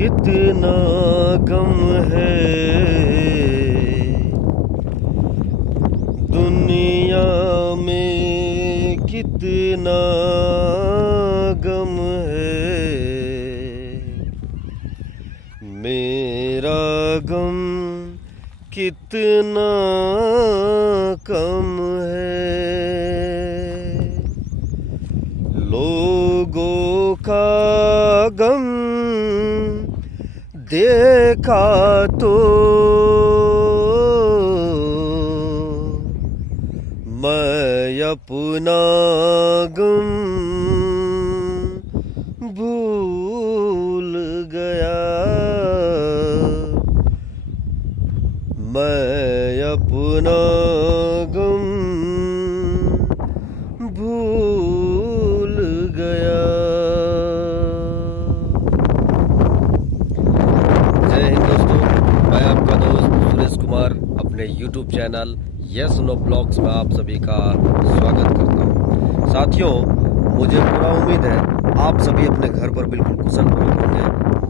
कितना गम है दुनिया में, कितना गम है। मेरा गम कितना कम है। लोगों का गम देखा तो मैं अपना गम भूल गया। मैं अपना गम भूल गया। जय हिंद दोस्तों, मैं आपका दोस्त सुरेश कुमार अपने YouTube channel yes no blogs में आप सभी का स्वागत करता हूँ। साथियों, मुझे पूरा उम्मीद है आप सभी अपने घर पर बिल्कुल कुशल पूर्वक होंगे,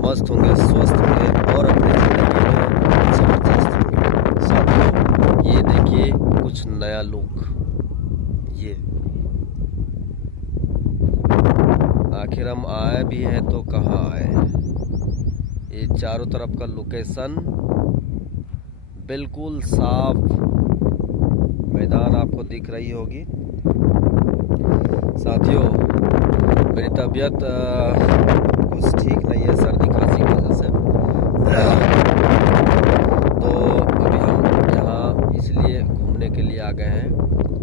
मस्त होंगे, स्वस्थ होंगे और अपने जिंदगी में जबरदस्त होंगे। साथियों, ये देखिए कुछ नया लुक, ये आखिर हम आए भी हैं तो कहाँ आए। ये चारों तरफ का लोकेशन बिल्कुल साफ मैदान आपको दिख रही होगी। साथियों, मेरी तबीयत कुछ ठीक नहीं है सर्दी खांसी की वजह से। तो अभी हम यहाँ इसलिए घूमने के लिए आ गए हैं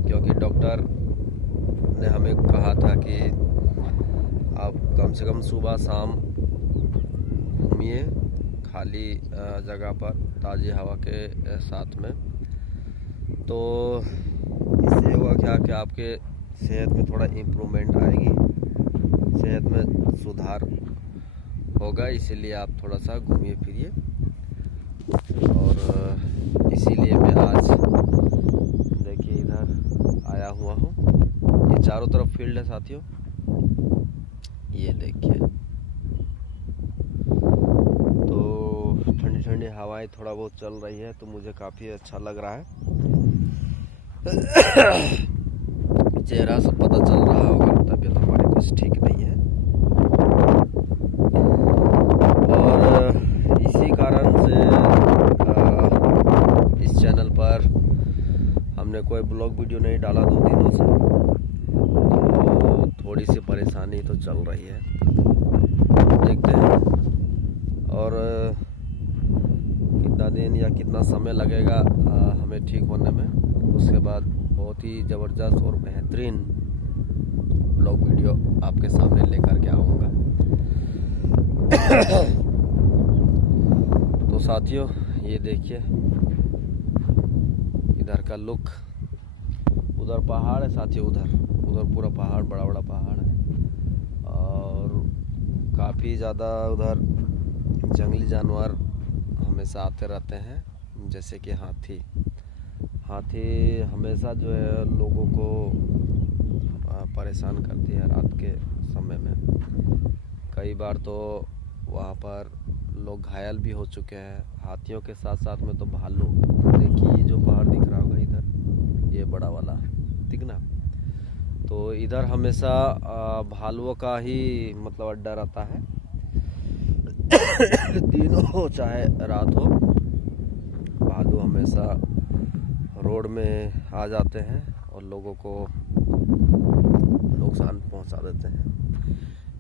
क्योंकि डॉक्टर ने हमें कहा था कि आप कम से कम सुबह शाम घूमिए खाली जगह पर ताज़ी हवा के साथ में। तो इससे हुआ क्या कि आपके सेहत में थोड़ा इम्प्रूवमेंट आएगी, सेहत में सुधार होगा। इसीलिए आप थोड़ा सा घूमिए फिरिए। और इसीलिए मैं आज देखिए इधर आया हुआ हूँ। ये चारों तरफ फील्ड है साथियों, ये देखिए। तो ठंडी ठंडी हवाएं थोड़ा बहुत चल रही है तो मुझे काफ़ी अच्छा लग रहा है। चेहरा से पता चल रहा होगा तबीयत हमारी कुछ ठीक नहीं है। और इसी कारण से इस चैनल पर हमने कोई ब्लॉग वीडियो नहीं डाला 2 दिनों से। तो थोड़ी सी परेशानी तो चल रही है, देखते हैं और कितना दिन या कितना समय लगेगा हमें ठीक होने में। उसके बाद बहुत ही ज़बरदस्त और बेहतरीन ब्लॉग वीडियो आपके सामने लेकर के आऊँगा। तो साथियों, ये देखिए इधर का लुक। उधर पहाड़ है साथियों, उधर पूरा पहाड़, बड़ा बड़ा पहाड़ है और काफ़ी ज़्यादा उधर जंगली जानवर हमेशा आते रहते हैं, जैसे कि हाथी हमेशा जो है लोगों को परेशान करती है रात के समय में। कई बार तो वहाँ पर लोग घायल भी हो चुके हैं। हाथियों के साथ साथ में तो भालू, देखिए ये जो पहाड़ दिख रहा होगा इधर, ये बड़ा वाला ठीक ना। तो इधर हमेशा भालुओं का ही मतलब अड्डा रहता है। दिन हो चाहे रात हो, भालू हमेशा रोड में आ जाते हैं और लोगों को नुकसान पहुंचा देते हैं।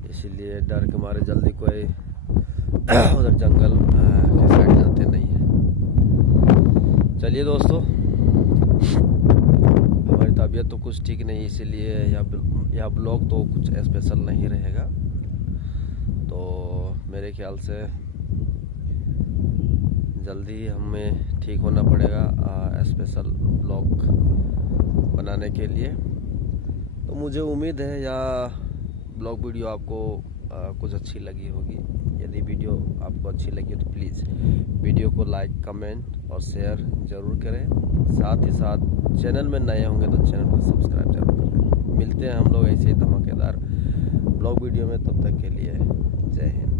इसीलिए डर के मारे जल्दी कोई उधर जंगल के साइड जाते नहीं हैं। चलिए दोस्तों, हमारी तबीयत तो कुछ ठीक नहीं, इसीलिए यह ब्लॉग तो कुछ स्पेशल नहीं रहेगा। तो मेरे ख्याल से जल्दी हमें ठीक होना पड़ेगा स्पेशल ब्लॉग बनाने के लिए। तो मुझे उम्मीद है यह ब्लॉग वीडियो आपको कुछ अच्छी लगी होगी। यदि वीडियो आपको अच्छी लगी तो प्लीज़ वीडियो को लाइक, कमेंट और शेयर ज़रूर करें। साथ ही साथ चैनल में नए होंगे तो चैनल को सब्सक्राइब जरूर करें। मिलते हैं हम लोग ऐसे ही धमाकेदार ब्लॉग वीडियो में, तब तक के लिए जय हिंद।